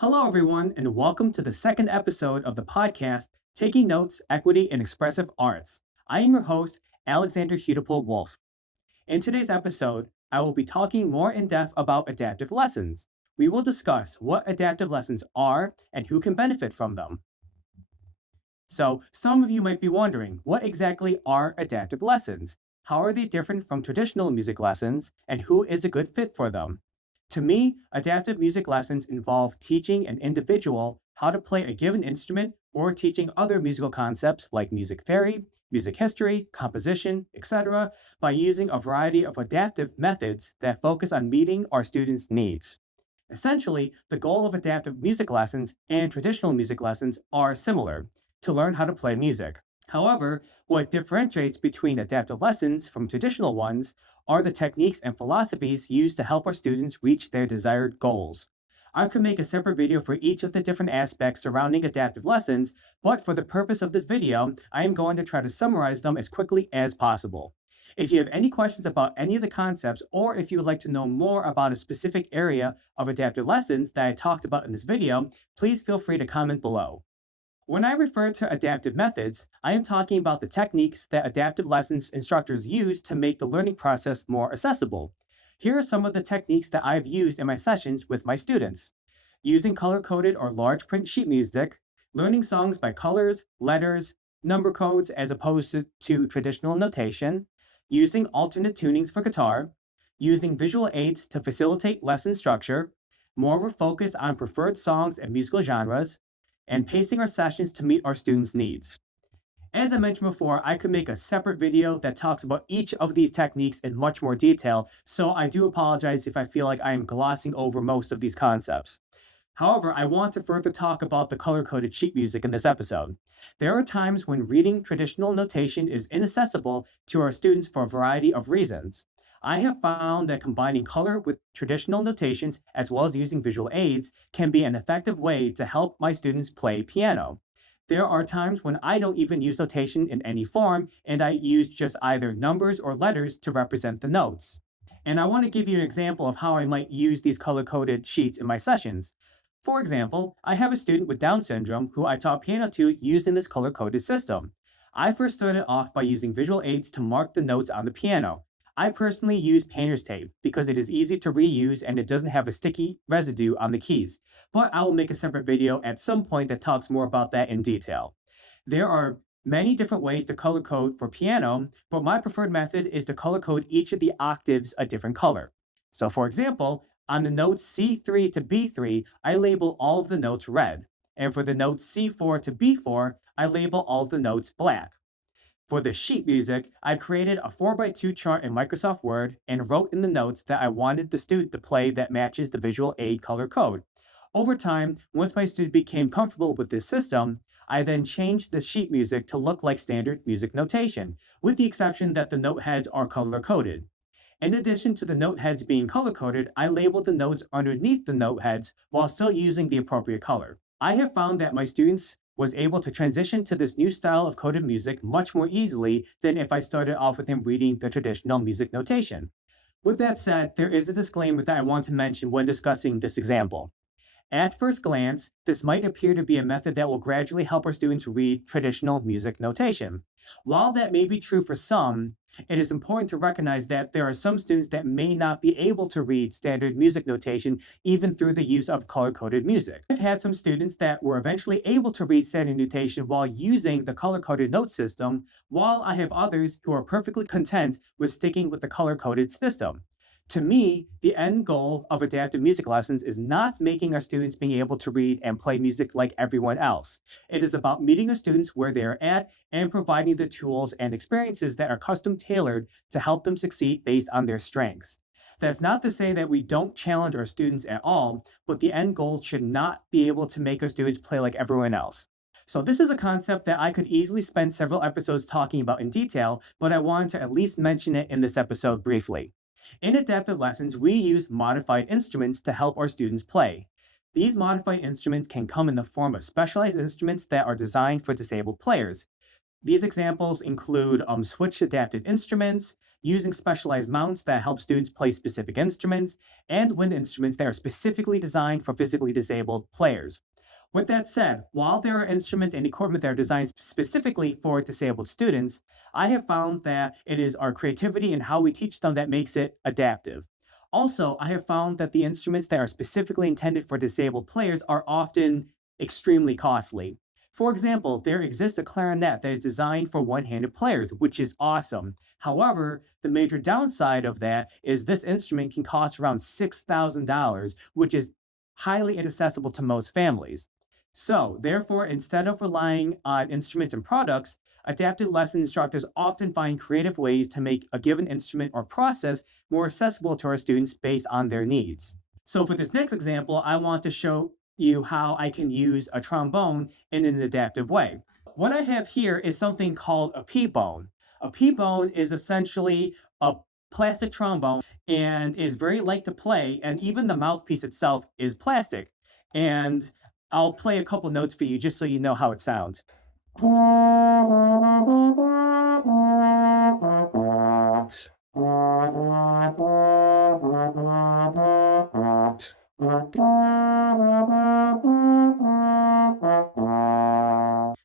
Hello, everyone, and welcome to the second episode of the podcast, Taking Notes, Equity, and Expressive Arts. I am your host, Alexander Hudipole Wolf. In today's episode, I will be talking more in depth about adaptive lessons. We will discuss what adaptive lessons are and who can benefit from them. So, some of you might be wondering, what exactly are adaptive lessons? How are they different from traditional music lessons, and who is a good fit for them? To me, adaptive music lessons involve teaching an individual how to play a given instrument or teaching other musical concepts like music theory, music history, composition, etc., by using a variety of adaptive methods that focus on meeting our students' needs. Essentially, the goal of adaptive music lessons and traditional music lessons are similar to learn how to play music. However, what differentiates between adaptive lessons from traditional ones are the techniques and philosophies used to help our students reach their desired goals. I could make a separate video for each of the different aspects surrounding adaptive lessons, but for the purpose of this video, I am going to try to summarize them as quickly as possible. If you have any questions about any of the concepts, or if you would like to know more about a specific area of adaptive lessons that I talked about in this video, please feel free to comment below. When I refer to adaptive methods, I am talking about the techniques that adaptive lessons instructors use to make the learning process more accessible. Here are some of the techniques that I've used in my sessions with my students. Using color-coded or large print sheet music, learning songs by colors, letters, number codes as opposed to traditional notation, using alternate tunings for guitar, using visual aids to facilitate lesson structure, more of a focus on preferred songs and musical genres, and pacing our sessions to meet our students' needs. As I mentioned before, I could make a separate video that talks about each of these techniques in much more detail, so I do apologize if I feel like I am glossing over most of these concepts. However, I want to further talk about the color-coded sheet music in this episode. There are times when reading traditional notation is inaccessible to our students for a variety of reasons. I have found that combining color with traditional notations, as well as using visual aids, can be an effective way to help my students play piano. There are times when I don't even use notation in any form, and I use just either numbers or letters to represent the notes. And I want to give you an example of how I might use these color-coded sheets in my sessions. For example, I have a student with Down syndrome who I taught piano to using this color-coded system. I first started off by using visual aids to mark the notes on the piano. I personally use painter's tape because it is easy to reuse and it doesn't have a sticky residue on the keys, but I will make a separate video at some point that talks more about that in detail. There are many different ways to color code for piano, but my preferred method is to color code each of the octaves a different color. So for example, on the notes C3 to B3, I label all of the notes red, and for the notes C4 to B4, I label all of the notes black. For the sheet music, I created a 4x2 chart in Microsoft Word and wrote in the notes that I wanted the student to play that matches the visual aid color code. Over time, once my student became comfortable with this system, I then changed the sheet music to look like standard music notation, with the exception that the note heads are color coded. In addition to the note heads being color coded, I labeled the notes underneath the note heads while still using the appropriate color. I have found that my students was able to transition to this new style of coded music much more easily than if I started off with him reading the traditional music notation. With that said, there is a disclaimer that I want to mention when discussing this example. At first glance, this might appear to be a method that will gradually help our students read traditional music notation. While that may be true for some, it is important to recognize that there are some students that may not be able to read standard music notation even through the use of color-coded music. I've had some students that were eventually able to read standard notation while using the color-coded note system, while I have others who are perfectly content with sticking with the color-coded system. To me, the end goal of adaptive music lessons is not making our students being able to read and play music like everyone else. It is about meeting our students where they are at and providing the tools and experiences that are custom tailored to help them succeed based on their strengths. That's not to say that we don't challenge our students at all, but the end goal should not be able to make our students play like everyone else. So this is a concept that I could easily spend several episodes talking about in detail, but I wanted to at least mention it in this episode briefly. In adaptive lessons, we use modified instruments to help our students play. These modified instruments can come in the form of specialized instruments that are designed for disabled players. These examples include switch adapted instruments, using specialized mounts that help students play specific instruments, and wind instruments that are specifically designed for physically disabled players. With that said, while there are instruments and equipment that are designed specifically for disabled students, I have found that it is our creativity and how we teach them that makes it adaptive. Also, I have found that the instruments that are specifically intended for disabled players are often extremely costly. For example, there exists a clarinet that is designed for one handed players, which is awesome. However, the major downside of that is this instrument can cost around $6,000, which is highly inaccessible to most families. So, therefore, instead of relying on instruments and products, adapted lesson instructors often find creative ways to make a given instrument or process more accessible to our students based on their needs. So, for this next example, I want to show you how I can use a trombone in an adaptive way. What I have here is something called a P-bone. A P-bone is essentially a plastic trombone and is very light to play, and even the mouthpiece itself is plastic. And I'll play a couple notes for you just so you know how it sounds.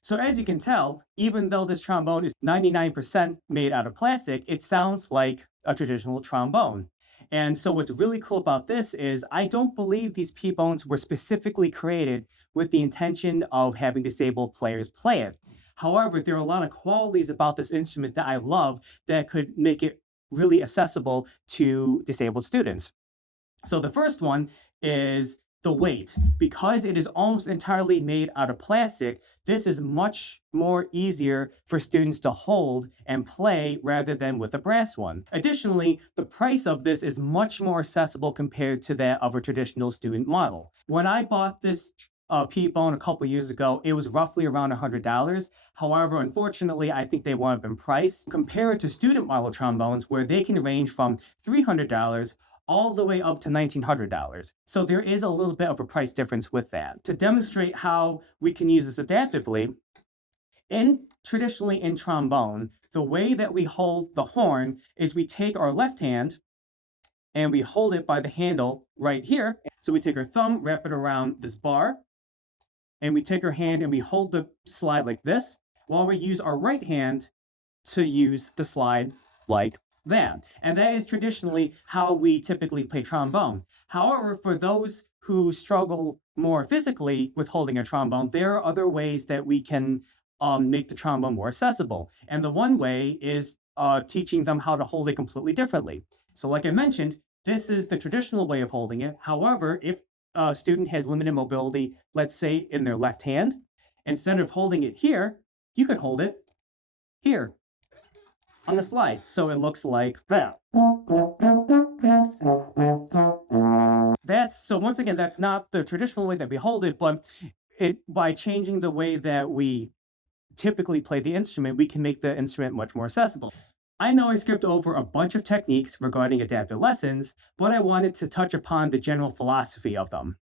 So as you can tell, even though this trombone is 99% made out of plastic, it sounds like a traditional trombone. And so what's really cool about this is I don't believe these P-bones were specifically created with the intention of having disabled players play it. However, there are a lot of qualities about this instrument that I love that could make it really accessible to disabled students. So the first one is the weight. Because it is almost entirely made out of plastic, this is much more easier for students to hold and play rather than with a brass one. Additionally, the price of this is much more accessible compared to that of a traditional student model. When I bought this P-bone a couple years ago, it was roughly around $100. However, unfortunately, I think they went up in price. Compare it to student model trombones, where they can range from $300 all the way up to $1,900. So there is a little bit of a price difference with that. To demonstrate how we can use this adaptively, traditionally in trombone, the way that we hold the horn is we take our left hand and we hold it by the handle right here. So we take our thumb, wrap it around this bar, and we take our hand and we hold the slide like this, while we use our right hand to use the slide like that. And that is traditionally how we typically play trombone. However, for those who struggle more physically with holding a trombone, there are other ways that we can make the trombone more accessible. And the one way is teaching them how to hold it completely differently. So like I mentioned, this is the traditional way of holding it. However, if a student has limited mobility, let's say in their left hand, instead of holding it here, you can hold it here on the slide. So it looks like that. So once again, that's not the traditional way that we hold it, but by changing the way that we typically play the instrument, we can make the instrument much more accessible. I know I skipped over a bunch of techniques regarding adaptive lessons, but I wanted to touch upon the general philosophy of them.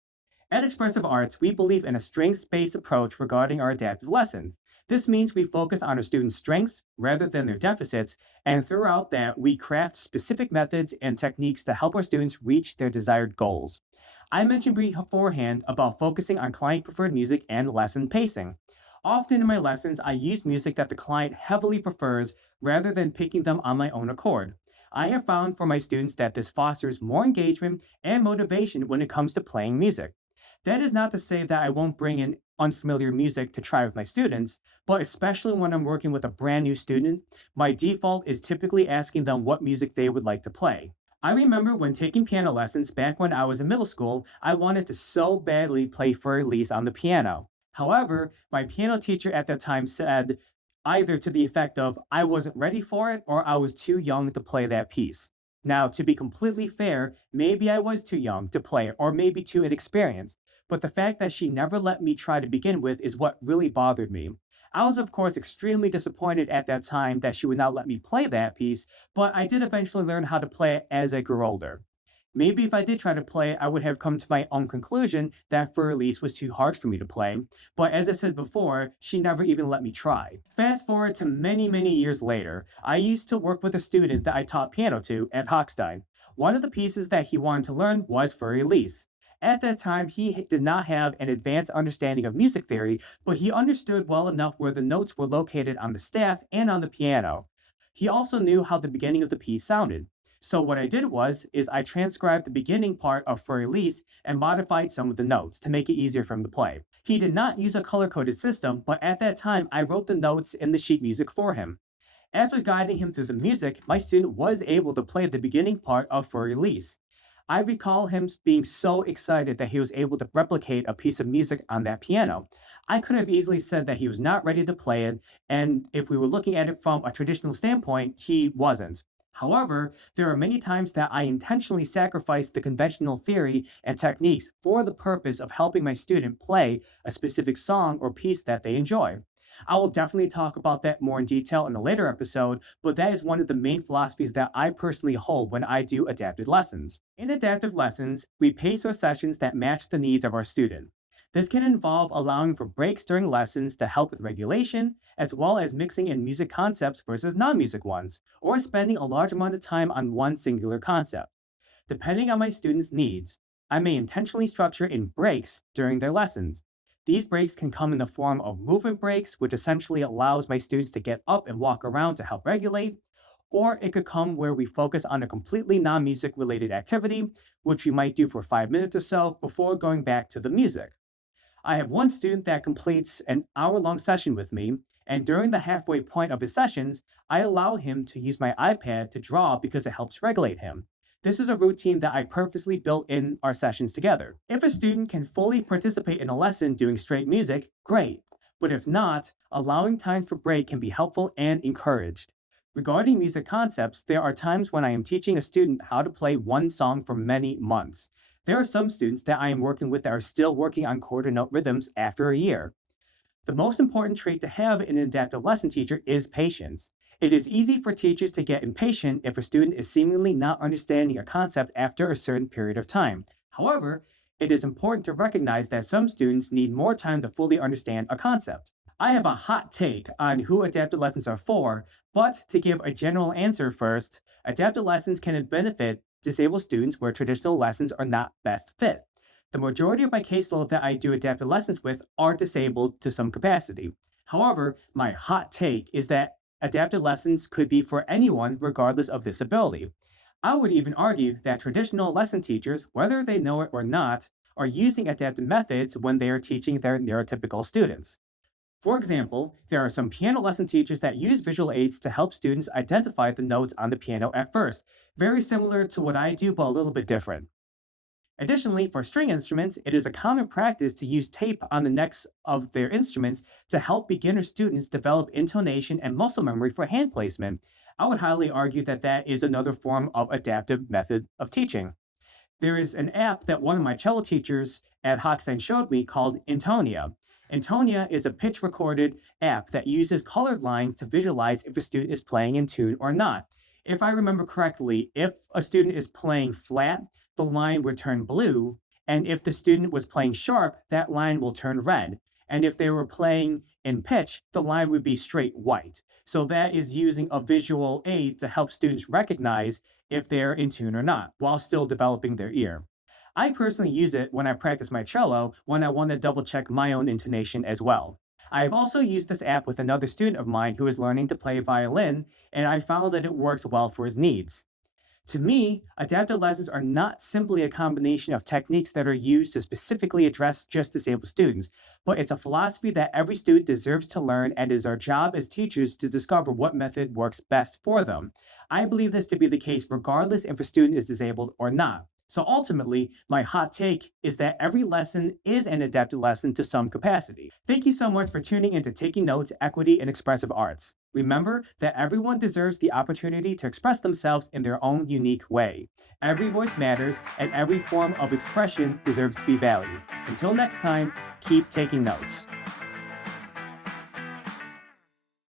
At Expressive Arts, we believe in a strengths-based approach regarding our adaptive lessons. This means we focus on our students' strengths rather than their deficits, and throughout that, we craft specific methods and techniques to help our students reach their desired goals. I mentioned beforehand about focusing on client-preferred music and lesson pacing. Often in my lessons, I use music that the client heavily prefers rather than picking them on my own accord. I have found for my students that this fosters more engagement and motivation when it comes to playing music. That is not to say that I won't bring in unfamiliar music to try with my students, but especially when I'm working with a brand new student, my default is typically asking them what music they would like to play. I remember when taking piano lessons back when I was in middle school, I wanted to so badly play Für Elise on the piano. However, my piano teacher at that time said either to the effect of I wasn't ready for it or I was too young to play that piece. Now, to be completely fair, maybe I was too young to play it or maybe too inexperienced, but the fact that she never let me try to begin with is what really bothered me. I was, of course, extremely disappointed at that time that she would not let me play that piece, but I did eventually learn how to play it as I grew older. Maybe if I did try to play, I would have come to my own conclusion that for release was too hard for me to play. But as I said before, she never even let me try. Fast forward to many, many years later, I used to work with a student that I taught piano to at Hochstein. One of the pieces that he wanted to learn was for release. At that time, he did not have an advanced understanding of music theory, but he understood well enough where the notes were located on the staff and on the piano. He also knew how the beginning of the piece sounded. So what I did is I transcribed the beginning part of For Elise and modified some of the notes to make it easier for him to play. He did not use a color-coded system, but at that time I wrote the notes in the sheet music for him. After guiding him through the music, my student was able to play the beginning part of For Elise. I recall him being so excited that he was able to replicate a piece of music on that piano. I could have easily said that he was not ready to play it, and if we were looking at it from a traditional standpoint, he wasn't. However, there are many times that I intentionally sacrifice the conventional theory and techniques for the purpose of helping my student play a specific song or piece that they enjoy. I will definitely talk about that more in detail in a later episode, but that is one of the main philosophies that I personally hold when I do adapted lessons. In adaptive lessons, we pace our sessions that match the needs of our student. This can involve allowing for breaks during lessons to help with regulation, as well as mixing in music concepts versus non-music ones, or spending a large amount of time on one singular concept. Depending on my students' needs, I may intentionally structure in breaks during their lessons. These breaks can come in the form of movement breaks, which essentially allows my students to get up and walk around to help regulate, or it could come where we focus on a completely non-music related activity, which we might do for 5 minutes or so before going back to the music. I have one student that completes an hour-long session with me, and during the halfway point of his sessions, I allow him to use my iPad to draw because it helps regulate him. This is a routine that I purposely built in our sessions together. If a student can fully participate in a lesson doing straight music, great. But if not, allowing times for break can be helpful and encouraged. Regarding music concepts, there are times when I am teaching a student how to play one song for many months. There are some students that I am working with that are still working on quarter note rhythms after a year. The most important trait to have in an adaptive lesson teacher is patience. It is easy for teachers to get impatient if a student is seemingly not understanding a concept after a certain period of time. However, it is important to recognize that some students need more time to fully understand a concept. I have a hot take on who adaptive lessons are for, but to give a general answer first, adaptive lessons can benefit disabled students where traditional lessons are not best fit. The majority of my caseload that I do adaptive lessons with are disabled to some capacity. However, my hot take is that adaptive lessons could be for anyone regardless of disability. I would even argue that traditional lesson teachers, whether they know it or not, are using adaptive methods when they are teaching their neurotypical students. For example, there are some piano lesson teachers that use visual aids to help students identify the notes on the piano at first, very similar to what I do, but a little bit different. Additionally, for string instruments, it is a common practice to use tape on the necks of their instruments to help beginner students develop intonation and muscle memory for hand placement. I would highly argue that that is another form of adaptive method of teaching. There is an app that one of my cello teachers at Hochstein showed me called Intonia. Intonia is a pitch recorded app that uses colored line to visualize if a student is playing in tune or not. If I remember correctly, if a student is playing flat, the line would turn blue, and if the student was playing sharp, that line will turn red. And if they were playing in pitch, the line would be straight white. So that is using a visual aid to help students recognize if they're in tune or not, while still developing their ear. I personally use it when I practice my cello when I want to double check my own intonation as well. I have also used this app with another student of mine who is learning to play violin, and I found that it works well for his needs. To me, adaptive lessons are not simply a combination of techniques that are used to specifically address just disabled students, but it's a philosophy that every student deserves to learn, and it is our job as teachers to discover what method works best for them. I believe this to be the case regardless if a student is disabled or not. So ultimately, my hot take is that every lesson is an adapted lesson to some capacity. Thank you so much for tuning into Taking Notes, Equity, and Expressive Arts. Remember that everyone deserves the opportunity to express themselves in their own unique way. Every voice matters, and every form of expression deserves to be valued. Until next time, keep taking notes.